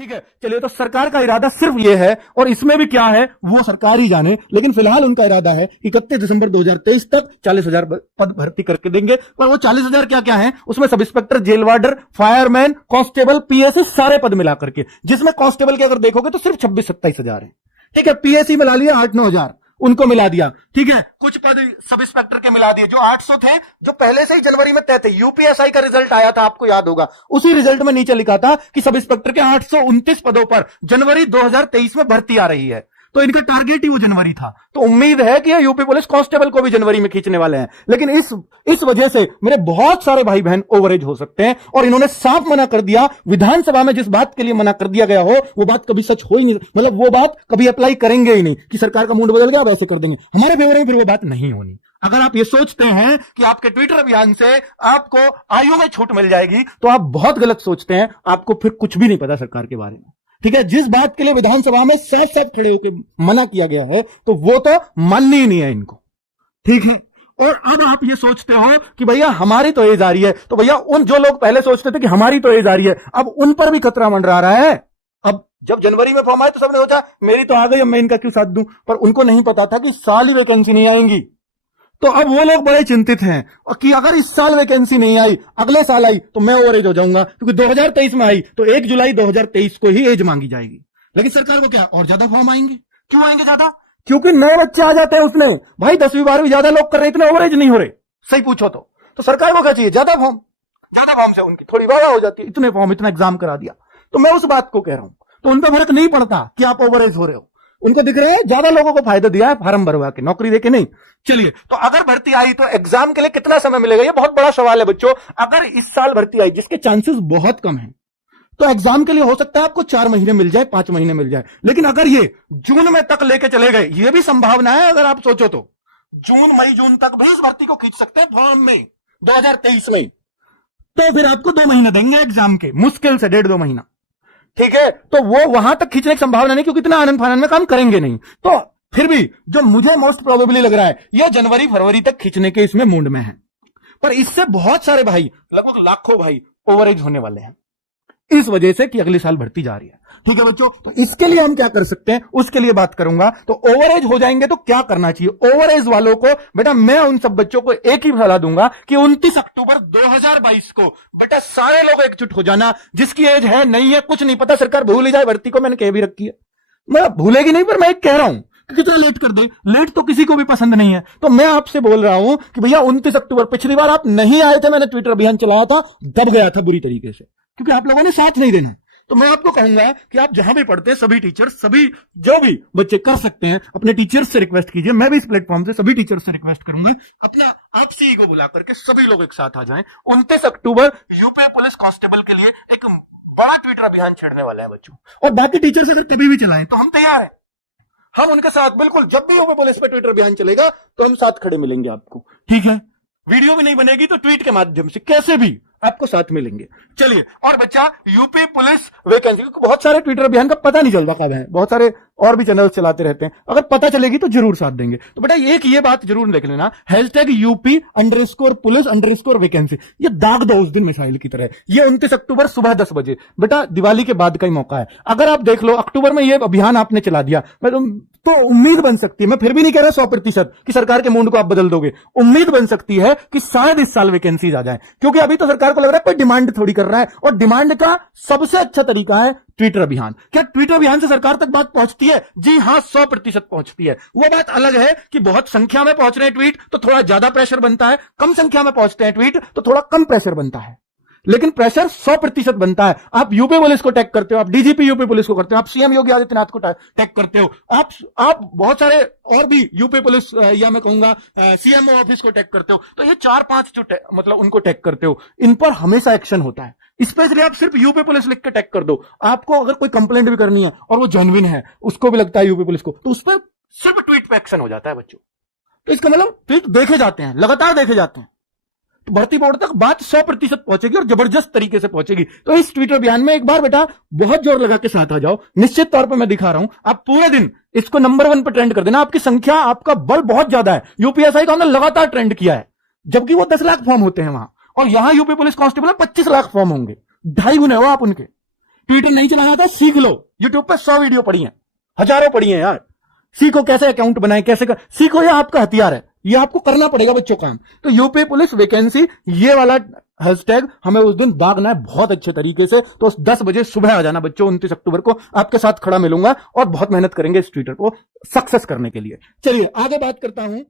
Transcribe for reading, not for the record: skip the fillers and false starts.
ठीक है, चलिए, तो सरकार का इरादा सिर्फ ये है, और इसमें भी क्या है वो सरकार ही जाने, लेकिन फिलहाल उनका इरादा है 31 दिसंबर 2023 तक 40,000 पद भर्ती करके देंगे। पर वो 40,000 क्या क्या है, उसमें सब inspector, jail warder, fireman, constable, PSC सारे पद मिला करके, जिसमें कांस्टेबल के अगर देखोगे तो सिर्फ 26-27 हजार है। ठीक है, पीएससी मिला लिया 8-9 हजार, उनको मिला दिया। ठीक है, कुछ पद सब इंस्पेक्टर के मिला दिए, जो 800 थे, जो पहले से ही जनवरी में तय थे। यूपीएसआई का रिजल्ट आया था, आपको याद होगा, उसी रिजल्ट में नीचे लिखा था कि सब इंस्पेक्टर के 829 पदों पर जनवरी 2023 में भर्ती आ रही है। तो इनका टारगेट ही वो जनवरी था। तो उम्मीद है कि यूपी पुलिस कांस्टेबल को भी जनवरी में खींचने वाले हैं। लेकिन इस वजह से मेरे बहुत सारे भाई बहन ओवरेज हो सकते हैं, और इन्होंने साफ मना कर दिया। विधानसभा में जिस बात के लिए मना कर दिया गया हो, वो बात कभी सच हो ही नहीं, मतलब वो बात कभी अप्लाई करेंगे ही नहीं कि सरकार का मूड बदल गया वैसे कर देंगे। हमारे फेवर में फिर वो बात नहीं होनी। अगर आप ये सोचते हैं कि आपके ट्विटर अभियान से आपको आयु में छूट मिल जाएगी, तो आप बहुत गलत सोचते हैं। आपको फिर कुछ भी नहीं पता सरकार के बारे में। ठीक है, जिस बात के लिए विधानसभा में साफ साफ खड़े होकर मना किया गया है, तो वो तो माननी ही नहीं है इनको। ठीक है, और अब आप ये सोचते हो कि भैया हमारी तो एज आ रही है, तो भैया उन जो लोग पहले सोचते थे कि हमारी तो एज आ रही है, अब उन पर भी खतरा मंडरा रहा है। अब जब जनवरी में फॉर्म आए तो सबने सोचा मेरी तो आ गई, अब मैं इनका क्यों साथ दूं, पर उनको नहीं पता था कि साल ही वैकेंसी नहीं आएंगी। तो अब वो लोग बड़े चिंतित हैं और कि अगर इस साल वैकेंसी नहीं आई, अगले साल आई, तो मैं ओवरेज हो जाऊंगा, क्योंकि 2023 में आई तो 1 जुलाई 2023 को ही एज मांगी जाएगी। लेकिन सरकार को क्या और ज्यादा फॉर्म आएंगे? क्यों आएंगे ज्यादा? क्योंकि नए बच्चे आ जाते हैं उसमें। भाई 10वीं 12वीं ज्यादा लोग कर रहे हैं, इतने ओवरेज नहीं हो रहे। सही पूछो तो सरकार को क्या चाहिए? ज्यादा फॉर्म से उनकी थोड़ी वाह हो जाती है, इतने फॉर्म, इतना एग्जाम करा दिया। तो मैं उस बात को कह रहा हूं, तो उन पर फर्क नहीं पड़ता कि आप ओवरेज हो रहे हो। उनको दिख रहा है ज्यादा लोगों को फायदा दिया है फार्म भरवा के, नौकरी देके नहीं। चलिए, तो अगर भर्ती आई तो एग्जाम के लिए कितना समय मिलेगा? ये बहुत बड़ा सवाल है बच्चों। अगर इस साल भर्ती आई, जिसके चांसेस बहुत कम हैं, तो एग्जाम के लिए हो सकता है आपको 4 महीने मिल जाए, 5 महीने मिल जाए। लेकिन अगर ये जून में तक लेके चले गए, ये भी संभावना है। अगर आप सोचो तो जून तक भी इस भर्ती को खींच सकते हैं फॉर्म में 2023 में। तो फिर आपको 2 महीने देंगे एग्जाम के, मुश्किल से 1.5-2 महीना। ठीक है, तो वो वहां तक खींचने की संभावना नहीं, क्योंकि इतना आनंद फानंद में काम करेंगे नहीं। तो फिर भी जो मुझे मोस्ट प्रोबेबली लग रहा है, यह जनवरी फरवरी तक खींचने के इसमें मूड में है। पर इससे बहुत सारे भाई, लगभग लाखों भाई ओवरेज होने वाले हैं, इस वजह से कि अगले साल भर्ती जा रही है। ठीक है बच्चों, तो इसके लिए हम क्या कर सकते हैं, उसके लिए बात करूंगा। तो ओवरेज हो जाएंगे तो क्या करना चाहिए? ओवरेज वालों को बेटा, मैं उन सब बच्चों को एक ही सलाह दूंगा कि 29 अक्टूबर 2022 को बेटा सारे लोग एकजुट हो जाना। जिसकी एज है, नहीं है, कुछ नहीं पता, सरकार भूल ही जाए भर्ती को, मैंने कह भी रखी है। मैं भूलेगी नहीं, पर मैं एक कह रहा हूं कि कितना लेट कर दे। लेट तो किसी को भी पसंद नहीं है। तो मैं आपसे बोल रहा हूं कि भैया 29 अक्टूबर, पिछली बार आप नहीं आए थे, मैंने ट्विटर अभियान चलाया था, दब गया था बुरी तरीके से, क्योंकि आप लोगों ने साथ नहीं देना। तो मैं आपको कहूंगा कि आप जहां भी पढ़ते हैं, सभी टीचर्स, सभी जो भी बच्चे कर सकते हैं, अपने टीचर्स से रिक्वेस्ट कीजिए। मैं भी इस प्लेटफॉर्म से सभी टीचर्स से रिक्वेस्ट करूंगा, अपना आपसी ईगो बुला करके सभी लोग एक साथ आ जाएं। 29 अक्टूबर यूपी पुलिस कांस्टेबल के लिए एक बड़ा ट्विटर अभियान छेड़ने वाला है बच्चों। और बाकी टीचर्स अगर कभी भी चलाएं तो हम तैयार हैं, हम उनके साथ बिल्कुल। जब भी यूपी पुलिस पे ट्विटर अभियान चलेगा तो हम साथ खड़े मिलेंगे आपको। ठीक है, वीडियो भी नहीं बनेगी तो ट्वीट के माध्यम से कैसे भी आपको साथ मिलेंगे। चलिए, और बच्चा यूपी पुलिस वैकेंसी, बहुत सारे ट्विटर अभियान का पता नहीं चलता कब है, बहुत सारे और भी चैनल चलाते रहते हैं। अगर पता चलेगी तो जरूर साथ देंगे। तो बेटा एक ये बात जरूर लिख लेना, #UP_पुलिस_वैकेंसी, ये दाग दो उस दिन मिसाइल की तरह। ये 29 अक्टूबर सुबह 10 बजे, बेटा दिवाली के बाद का ही मौका है। अगर आप देख लो अक्टूबर में ये अभियान आपने चला दिया, तो उम्मीद बन सकती है, मैं फिर भी नहीं कह रहा 100% कि सरकार के मूड को आप बदल दोगे। उम्मीद बन सकती है कि शायद इस साल वैकेंसीज आ जाए, क्योंकि अभी तो सरकार को लग रहा है कोई डिमांड थोड़ी कर रहा है, और डिमांड का सबसे अच्छा तरीका है ट्विटर अभियान। क्या ट्विटर अभियान से सरकार तक बात पहुंचती है? जी हां, 100% पहुंचती है। वो बात अलग है कि बहुत संख्या में पहुंच रहे हैं ट्वीट तो थोड़ा ज्यादा प्रेशर बनता है, कम संख्या में पहुंचते हैं ट्वीट तो थोड़ा कम प्रेशर बनता है। लेकिन प्रेशर 100% बनता है। आप यूपी पुलिस को टैग करते हो, आप डीजीपी यूपी पुलिस को करते हो, आप सीएम योगी आदित्यनाथ को टैग करते हो, आप बहुत सारे और भी यूपी पुलिस या मैं कहूंगा सीएमओ ऑफिस को टैग करते हो। तो ये 4-5 जो मतलब उनको टैग करते हो, इन पर हमेशा एक्शन होता है। स्पेशली आप सिर्फ यूपी पुलिस लिख के टैग कर दो। आपको अगर कोई कंप्लेंट भी करनी है और वो जेन्युइन है, उसको भी लगता है यूपी पुलिस को, तो उस पर सिर्फ ट्वीट पे एक्शन हो जाता है बच्चों। तो इसका मतलब ट्वीट देखे जाते हैं, लगातार देखे जाते हैं। तो भर्ती बोर्ड तक बात 100% पहुंचेगी और जबरदस्त तरीके से पहुंचेगी। तो इस ट्विटर अभियान में एक बार बेटा बहुत जोर लगा के साथ आ जाओ। निश्चित तौर पर मैं दिखा रहा हूं, आप पूरे दिन इसको नंबर 1 पर ट्रेंड कर देना। आपकी संख्या, आपका बल बहुत ज्यादा है। यूपीएसआई का हमने लगातार ट्रेंड किया है, जबकि वो 10 लाख फॉर्म होते हैं वहां, और यहां UP police constable 25 lakh form होंगे, 2.5 गुने हो आप उनके। ट्विटर नहीं चलाना आता, सीख लो। यूट्यूब पे 100 वीडियो पड़ी हैं, हजारों पड़ी हैं यार। सीखो कैसे अकाउंट बनाए, कैसे सीखो, ये आपका हथियार है, ये आपको करना पड़ेगा बच्चों काम। तो यूपी पुलिस वैकेंसी, ये वाला हैशटैग हमें उस दिन दागना है बहुत अच्छे तरीके से। तो 10 बजे सुबह आ जाना बच्चों, 29 अक्टूबर को आपके साथ खड़ा मिलूंगा और बहुत मेहनत करेंगे इस ट्विटर को सक्सेस करने के लिए। चलिए आगे बात करता हूं।